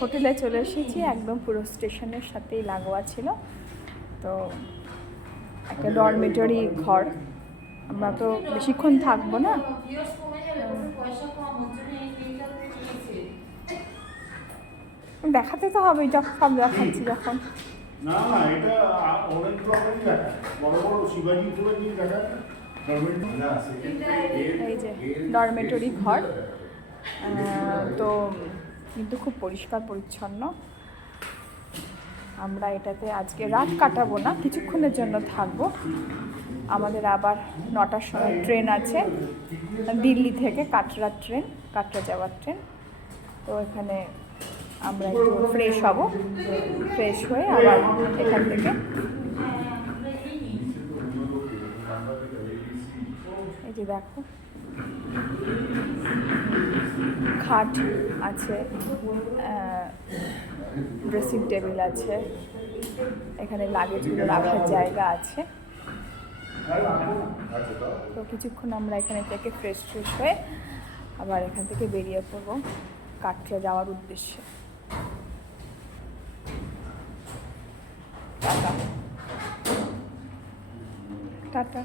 হোটেলে চলে এসেছি, একদম পুরো স্টেশনের সাথেই লাগোয়া ছিল। তো একটা ডরমেটরি ঘর, আমরা তো বেশিক্ষণ থাকবো না। দেখাতে তো হবে, যখন সব দেখাচ্ছি যখন। না না, এটা অনেক রকমই দেখা, বড় বড় শিবাজি ফুবাজি দেখা। এই যে ডরমেটরি ঘর, তো কিন্তু খুব পরিষ্কার পরিচ্ছন্ন। আমরা এটাতে আজকে রাত কাটাবো না, কিছুক্ষণের জন্য থাকবো। আমাদের আবার 9টার সময় ট্রেন আছে দিল্লি থেকে, কাটরা ট্রেন, কাটরা যাওয়ার ট্রেন। তো এখানে আমরা একটু ফ্রেশ হব, ফ্রেশ হয়ে আবার এখান থেকে এই যে দেখো খাট আছে, ড্রেসিং টেবিল আছে, এখানে লাগেজগুলো রাখার জায়গা আছে। তো কিছুক্ষণ আমরা এখানে থেকে ফ্রেশ হয়ে আবার এখান থেকে বেরিয়ে পড়বো কাটরা যাওয়ার উদ্দেশ্যে। Tata tata.